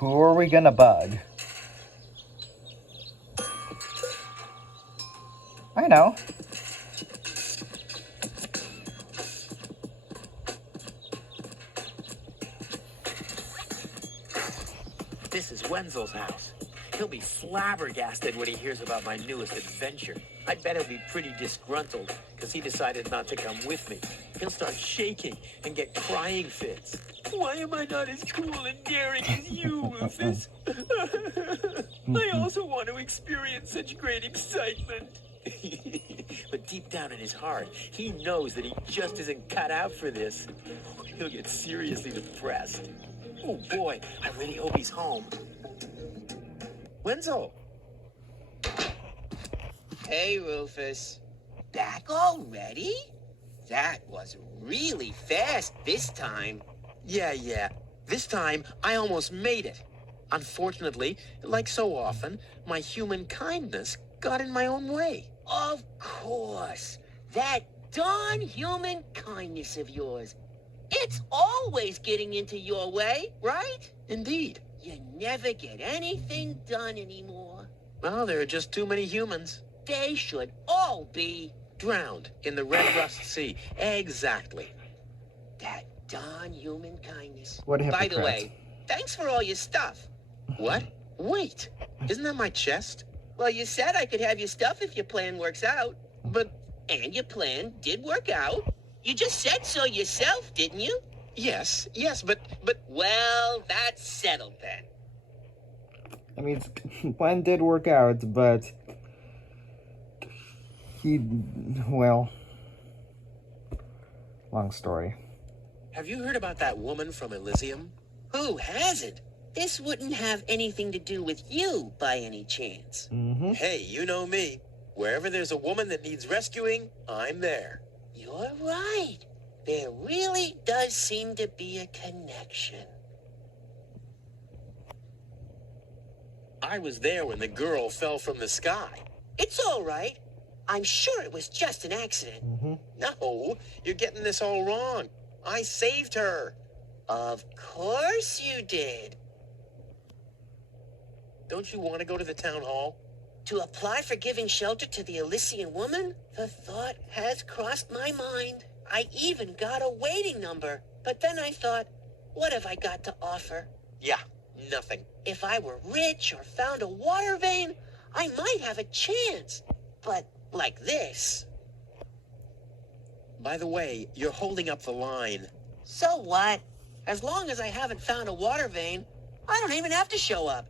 Who are we gonna bug? I know. This is Wenzel's house. He'll be flabbergasted when he hears about my newest adventure. I bet he'll be pretty disgruntled because he decided not to come with me. He'll start shaking and get crying fits. Why am I not as cool and daring as you, Rufus? I also want to experience such great excitement. But deep down in his heart, he knows that he just isn't cut out for this. He'll get seriously depressed. Oh boy, I really hope he's home. Wenzel. Hey, Rufus. Back already? That was really fast this time. Yeah. This time, I almost made it. Unfortunately, like so often, my human kindness got in my own way. Of course. That darn human kindness of yours. It's always getting into your way, right? Indeed. You never get anything done anymore. Well, there are just too many humans. They should all be Drowned in the Red Rust Sea. Exactly. that darn human kindness. What a By hypocrite. the way, thanks for all your stuff. What? Wait. Isn't that my chest? Well, you said I could have your stuff if your plan works out. But And your plan did work out. You just said so yourself, didn't you? yes, but Well, that's settled then. I mean, plan did work out, but well, long story. have you heard about that woman from Elysium? Who hasn't? This wouldn't have anything to do with you by any chance. Mm-hmm. Hey, you know me. Wherever there's a woman that needs rescuing, I'm there. You're right. There really does seem to be a connection. I was there when the girl fell from the sky. It's all right. I'm sure it was just an accident. Mm-hmm. No, you're getting this all wrong. I saved her. Of course you did. Don't you want to go to the town hall? To apply for giving shelter to the Elysian woman? The thought has crossed my mind. I even got a waiting number. But then I thought, what have I got to offer? Yeah, nothing. If I were rich or found a water vein, I might have a chance. But like this. By the way, you're holding up the line. So what? As long as I haven't found a water vein, I don't even have to show up.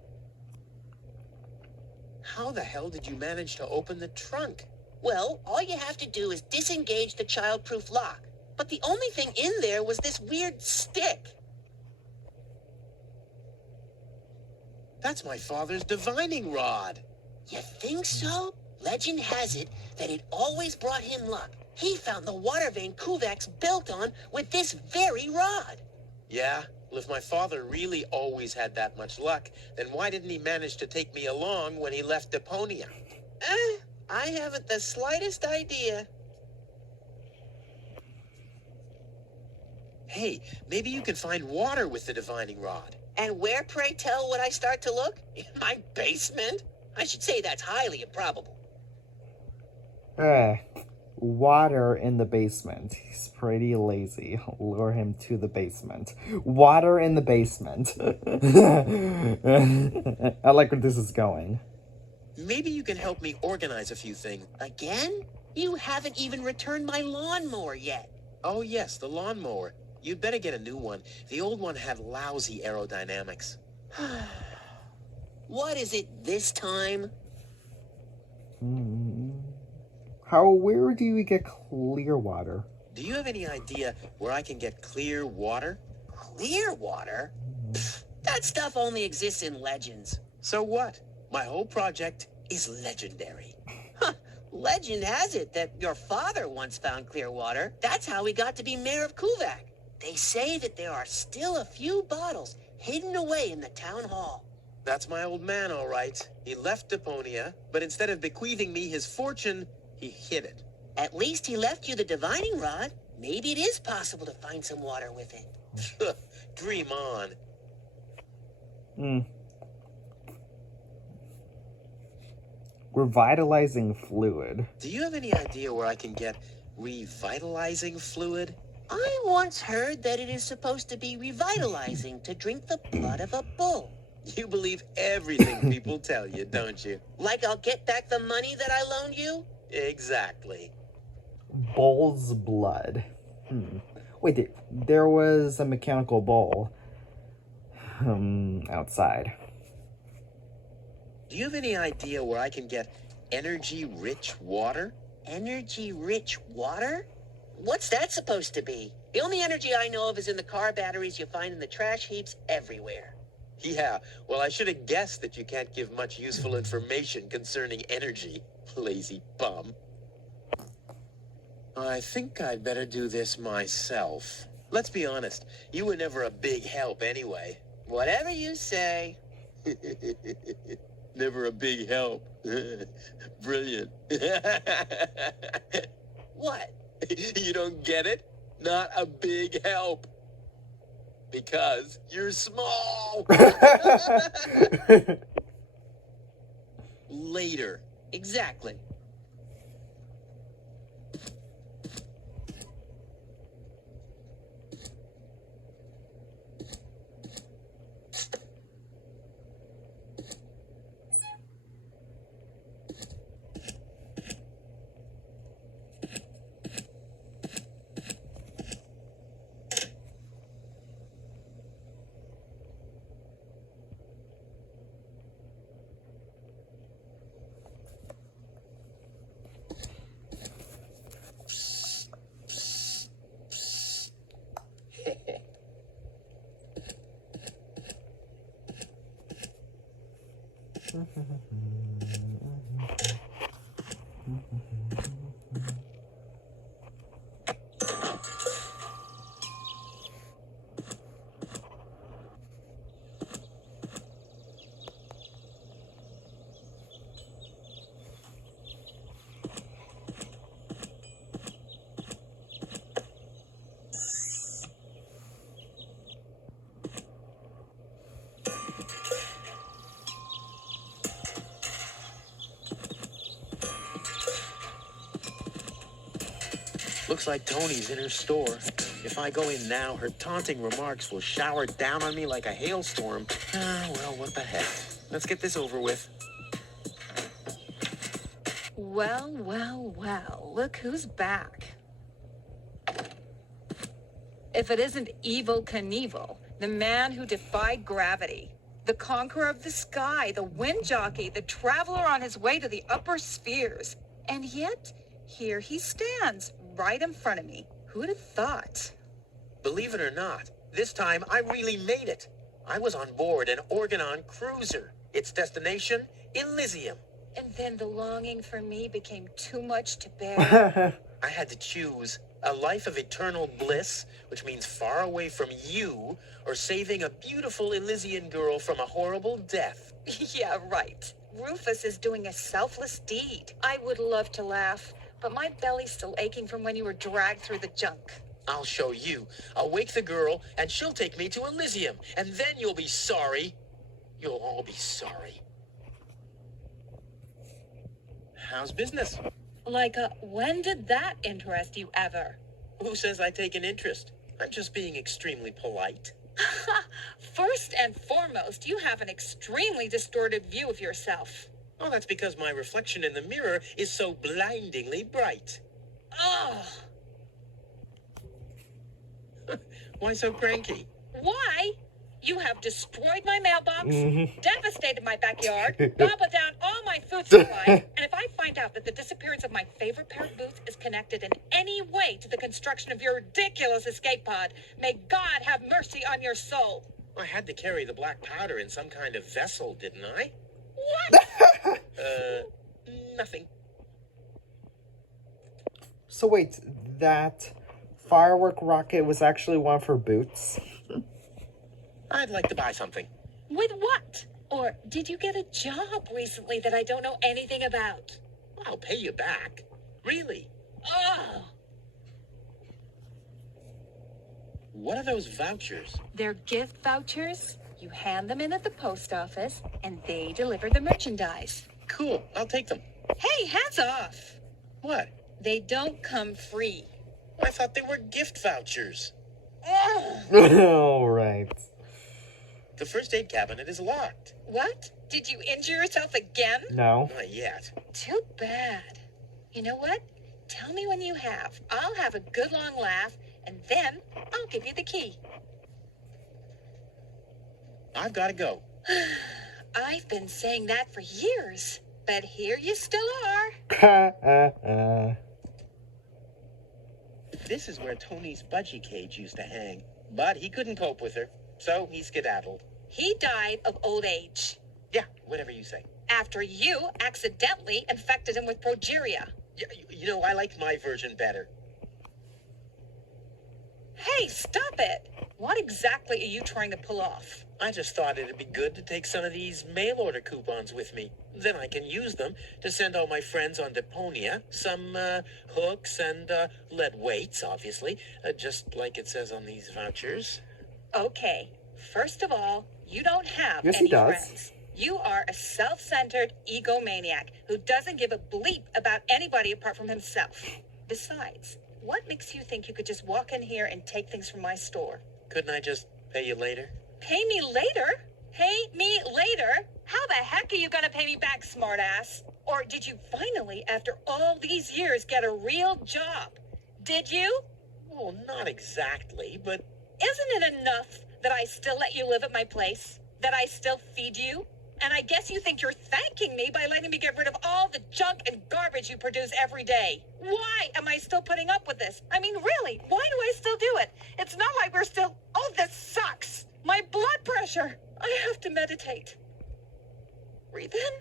How the hell did you manage to open the trunk? Well, all you have to do is disengage the child-proof lock. But the only thing in there was this weird stick. That's my father's divining rod. You think so? Legend has it that it always brought him luck. He found the water vein Kuvak's built on with this very rod. Yeah? Well, if my father really always had that much luck, then why didn't he manage to take me along when he left Deponia? I haven't the slightest idea. Hey, maybe you can find water with the divining rod. And where, pray tell, would I start to look? In my basement? I should say that's highly improbable. Water in the basement. He's pretty lazy. Lure him to the basement. Water in the basement. I like where this is going. Maybe you can help me organize a few things. Again? You haven't even returned my lawnmower yet. Oh yes, the lawnmower. You'd better get a new one. The old one had lousy aerodynamics. What is it this time? Where do we get clear water? Do you have any idea where I can get clear water? Clear water? Pfft, that stuff only exists in legends. So what? My whole project is legendary. Legend has it that your father once found clear water. That's how he got to be mayor of Kuvak. They say that there are still a few bottles hidden away in the town hall. That's my old man, all right. He left Deponia, but instead of bequeathing me his fortune, he hid it. At least he left you the divining rod. Maybe it is possible to find some water with it. Dream on. Hmm. Revitalizing fluid. Do you have any idea where I can get revitalizing fluid? I once heard that it is supposed to be revitalizing to drink the blood of a bull. You believe everything people tell you, don't you? Like I'll get back the money that I loaned you? Exactly. Bull's blood. Wait, there was a mechanical bull outside. Do you have any idea where I can get energy-rich water? Energy-rich water? What's that supposed to be? The only energy I know of is in the car batteries you find in the trash heaps everywhere. Yeah, well, I should have guessed that you can't give much useful information concerning energy, lazy bum. I think I'd better do this myself. Let's be honest, you were never a big help anyway. Whatever you say. Never a big help. Brilliant. What? You don't get it? Not a big help. Because you're small. Later. Exactly. Looks like Tony's in her store. If I go in now, her taunting remarks will shower down on me like a hailstorm. Ah, well, what the heck. Let's get this over with. Well, well, well, look who's back. If it isn't Evil Knievel, the man who defied gravity, the conqueror of the sky, the wind jockey, the traveler on his way to the upper spheres. And yet, here he stands, right in front of me. Who'd have thought? Believe it or not, this time I really made it. I was on board an Organon cruiser. Its destination, Elysium. And then the longing for me became too much to bear. I had to choose a life of eternal bliss, which means far away from you, or saving a beautiful Elysian girl from a horrible death. Yeah, right. Rufus is doing a selfless deed. I would love to laugh, but my belly's still aching from when you were dragged through the junk. I'll show you. I'll wake the girl, and she'll take me to Elysium, and then you'll be sorry. You'll all be sorry. How's business? Like, when did that interest you ever? Who says I take an interest? I'm just being extremely polite. First and foremost, you have an extremely distorted view of yourself. Oh, that's because my reflection in the mirror is so blindingly bright. Oh, Why so cranky? why? You have destroyed my mailbox, devastated my backyard, gobbled down all my food supply, and if I find out that the disappearance of my favorite pair of boots is connected in any way to the construction of your ridiculous escape pod, may God have mercy on your soul. I had to carry the black powder in some kind of vessel, didn't I? What? Nothing. So wait, that firework rocket was actually one for Boots? I'd like to buy something. With what? Or did you get a job recently that I don't know anything about? I'll pay you back. Really? Oh, What are those vouchers? they're gift vouchers? You hand them in at the post office, and they deliver the merchandise. Cool, I'll take them. Hey, hands off! What? They don't come free. I thought they were gift vouchers. Ugh. All right. The first aid cabinet is locked. What? Did you injure yourself again? No. Not yet. Too bad. You know what? Tell me when you have. I'll have a good long laugh, and then I'll give you the key. I've got to go. I've been saying that for years, but here you still are. This is where Tony's budgie cage used to hang, but he couldn't cope with her, so he skedaddled. He died of old age Yeah, whatever you say. after you accidentally infected him with progeria. Yeah, you know, I like my version better. Hey, stop it! What exactly are you trying to pull off? I just thought it'd be good to take some of these mail order coupons with me. Then I can use them to send all my friends on Deponia some hooks and lead weights, obviously, just like it says on these vouchers. Okay, first of all, you don't have Yes, he any does. friends. You are a self-centered egomaniac who doesn't give a bleep about anybody apart from himself. Besides, what makes you think you could just walk in here and take things from my store? Couldn't I just pay you later? Pay me later? Pay me later? How the heck are you gonna pay me back, smartass? Or did you finally, after all these years, get a real job? Did you? Well, not exactly, but Isn't it enough that I still let you live at my place? That I still feed you? And I guess you think you're thanking me by letting me get rid of all the junk and garbage you produce every day. Why am I still putting up with this? I mean, really, why do I still do it? It's not like we're still... Oh, this sucks! My blood pressure! I have to meditate. Breathe in,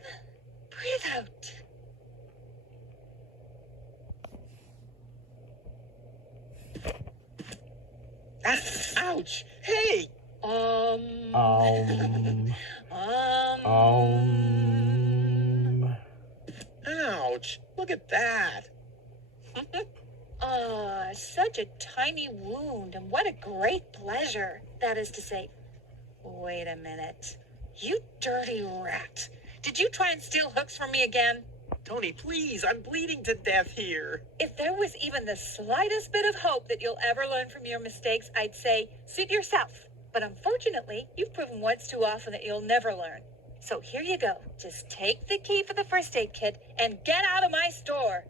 breathe out. ouch! Hey! Um. Ouch! Look at that! Such a tiny wound, and what a great pleasure. That is to say, wait a minute. You dirty rat. Did you try and steal hooks from me again? Tony, please, I'm bleeding to death here. If there was even the slightest bit of hope that you'll ever learn from your mistakes, I'd say, suit yourself. But unfortunately, you've proven once too often that you'll never learn. So here you go. Just take the key for the first aid kit and get out of my store.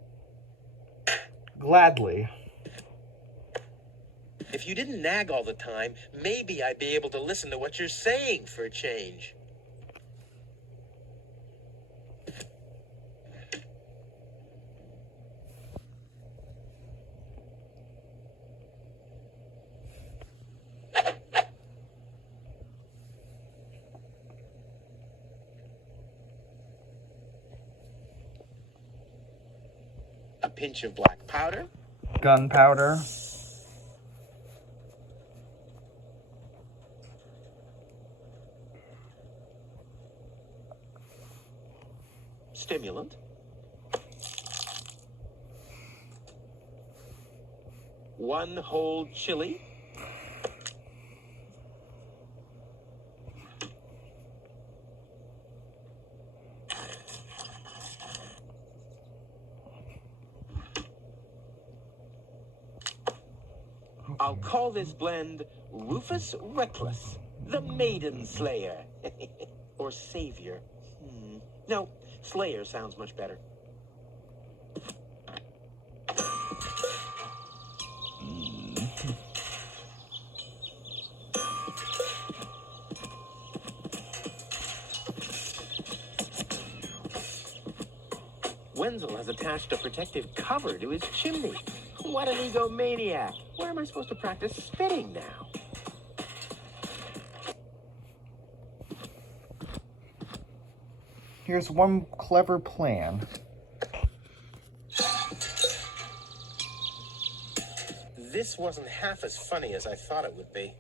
Gladly. If you didn't nag all the time, maybe I'd be able to listen to what you're saying for a change. A pinch of black powder. Gunpowder. Stimulant. One whole chili. I'll call this blend Rufus Reckless, the Maiden Slayer. Or Savior. No, Slayer sounds much better. Wenzel has attached a protective cover to his chimney. What an egomaniac. Where am I supposed to practice spitting now? Here's one clever plan. This wasn't half as funny as I thought it would be.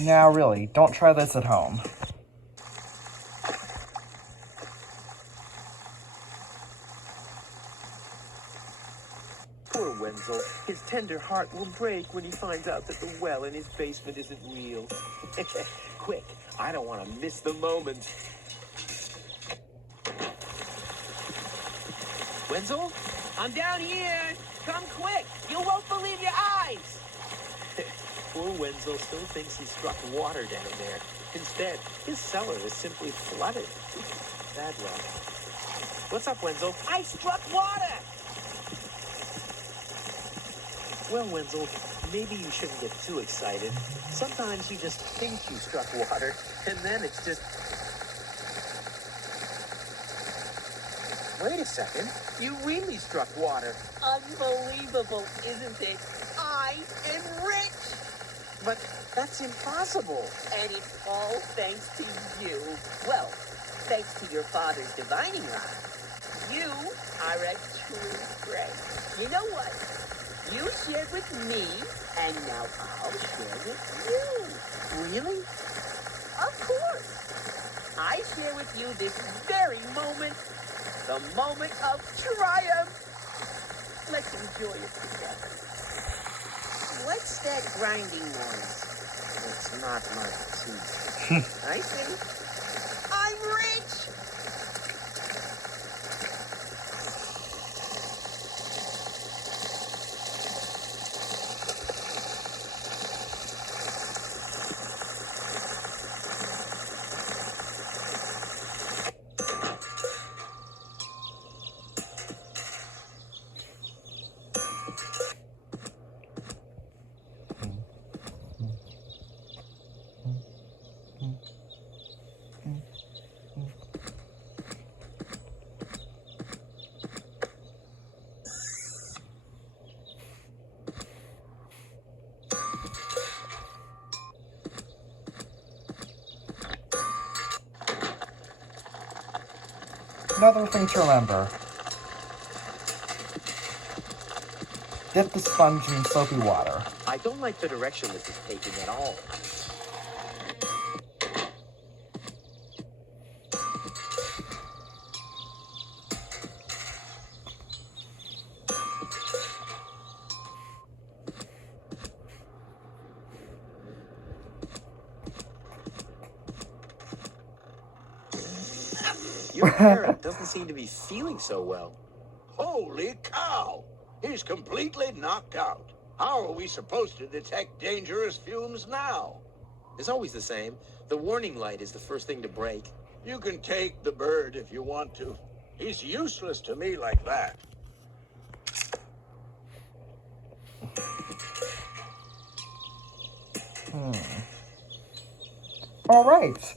Now really, don't try this at home. tender heart will break when he finds out that the well in his basement isn't real. Quick, I don't want to miss the moment. Wenzel? I'm down here. Come quick. You won't believe your eyes. Poor Wenzel still thinks he struck water down there. Instead, his cellar is simply flooded. Bad luck. What's up, Wenzel? I struck water. Well, Wenzel, maybe you shouldn't get too excited. Sometimes you just think you struck water, and then it's just... Wait a second. You really struck water. Unbelievable, isn't it? I am rich. But that's impossible. And it's all thanks to you. Well, thanks to your father's divining rod. You are a true friend. You know what? You shared with me, and now I'll share with you. Really? Of course. I share with you this very moment, the moment of triumph. Let's enjoy it together. What's that grinding noise? It's not my teeth. I see. I'm rich. Another thing to remember. Dip the sponge in soapy water. I don't like the direction this is taking at all. Your parent doesn't seem to be feeling so well. Holy cow! He's completely knocked out. How are we supposed to detect dangerous fumes now? It's always the same. The warning light is the first thing to break. You can take the bird if you want to. He's useless to me like that. All right.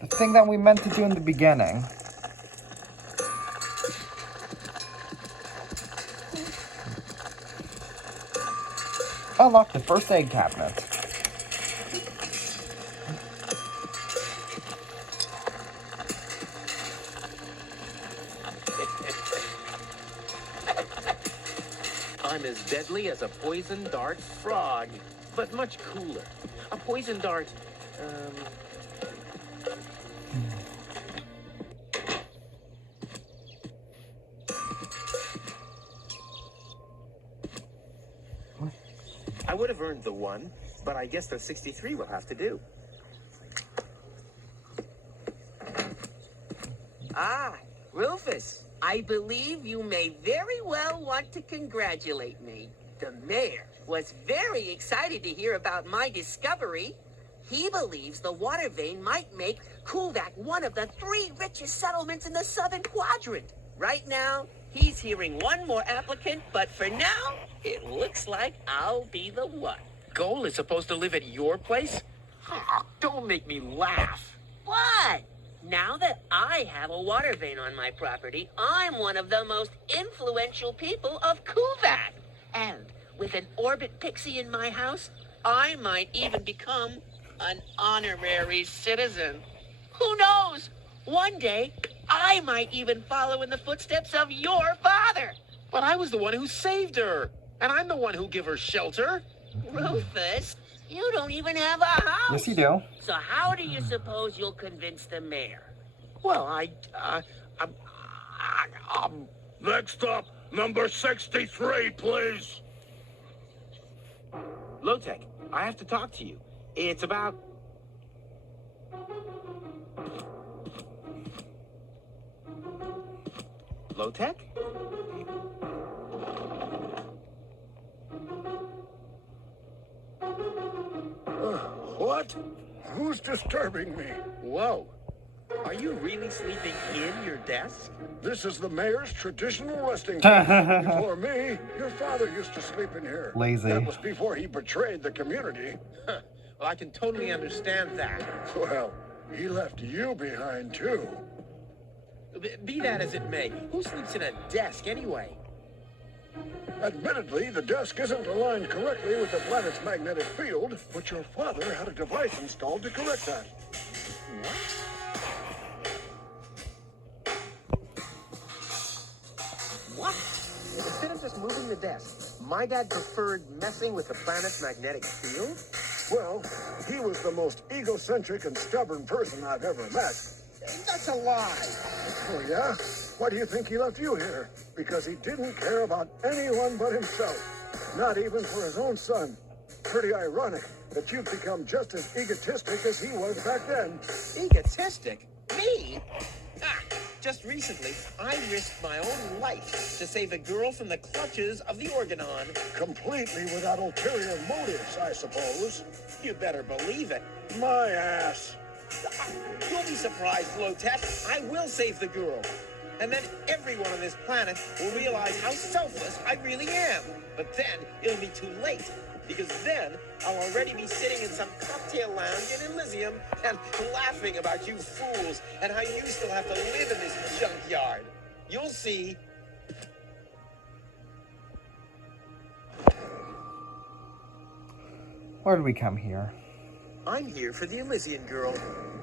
The thing that we meant to do in the beginning. Unlock the first aid cabinet. I'm as deadly as a poison dart frog, but much cooler. A poison dart, I would have earned the 1, but I guess the 63 will have to do. Ah, Rufus, I believe you may very well want to congratulate me. The mayor was very excited to hear about my discovery. He believes the water vein might make Kulvak one of the 3 richest settlements in the southern quadrant. Right now, he's hearing one more applicant, but for now, it looks like I'll be the one. Goal is supposed to live at your place? Oh, don't make me laugh. What? Now that I have a water vein on my property, I'm one of the most influential people of Kulvak. And with an orbit pixie in my house, I might even become an honorary citizen. Who knows? One day, I might even follow in the footsteps of your father. But I was the one who saved her, and I'm the one who gave her shelter. Rufus, you don't even have a house. Yes, you do. So how do you suppose you'll convince the mayor? Well, Next up, Number 63, please. Low-Tech, I have to talk to you. It's about... Low-Tech? What? Who's disturbing me? Whoa. Are you really sleeping in your desk? This is the mayor's traditional resting place. Before me, your father used to sleep in here. Lazy. That was before he betrayed the community. Well, I can totally understand that. Well, he left you behind, too. Be that as it may, who sleeps in a desk anyway? Admittedly, the desk isn't aligned correctly with the planet's magnetic field, but your father had a device installed to correct that. What? Instead of just moving the desk, my dad preferred messing with the planet's magnetic field? Well, he was the most egocentric and stubborn person I've ever met. That's a lie. Oh, yeah? Why do you think he left you here? Because he didn't care about anyone but himself. Not even for his own son. Pretty ironic that you've become just as egotistic as he was back then. Egotistic? Me? Just recently, I risked my own life to save a girl from the clutches of the Organon. Completely without ulterior motives, I suppose. You better believe it. My ass. You'll be surprised, Low-Tech. I will save the girl. And then everyone on this planet will realize how selfless I really am. But then it'll be too late. Because then I'll already be sitting in some cocktail lounge in Elysium and laughing about you fools and how you still have to live in this junkyard. You'll see. Why did we come here? I'm here for the Elysian girl.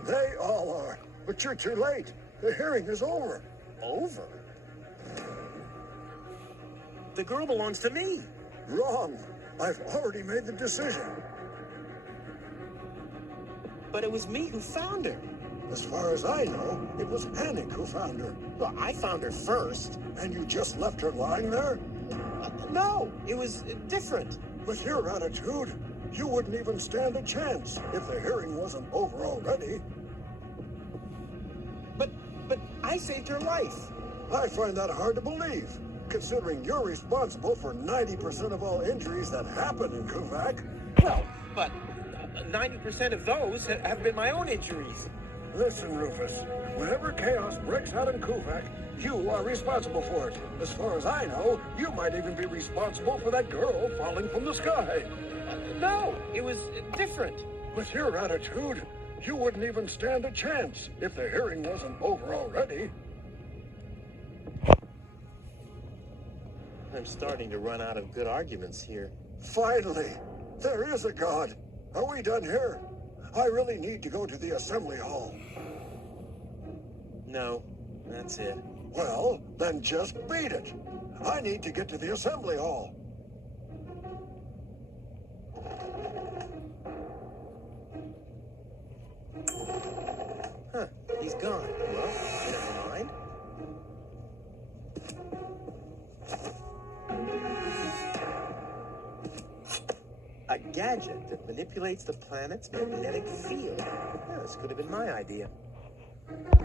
They all are. But you're too late. The hearing is over. Over? The girl belongs to me. Wrong. I've already made the decision. But it was me who found her. As far as I know, it was Anik who found her. Well, I found her first. And you just left her lying there? No, it was different. With your attitude, you wouldn't even stand a chance if the hearing wasn't over already. But I saved her life. I find that hard to believe, considering you're responsible for 90% of all injuries that happen in Kuvak. Well, but 90% of those have been my own injuries. Listen, Rufus, whenever chaos breaks out in Kuvak, you are responsible for it. As far as I know, you might even be responsible for that girl falling from the sky. No, it was different. With your attitude, you wouldn't even stand a chance if the hearing wasn't over already. I'm starting to run out of good arguments here. Finally, there is a god. Are we done here? I really need to go to the assembly hall. No, that's it. Well, then just beat it. I need to get to the assembly hall. Huh, he's gone. Well, never mind. A gadget that manipulates the planet's magnetic field. Yeah, this could have been my idea.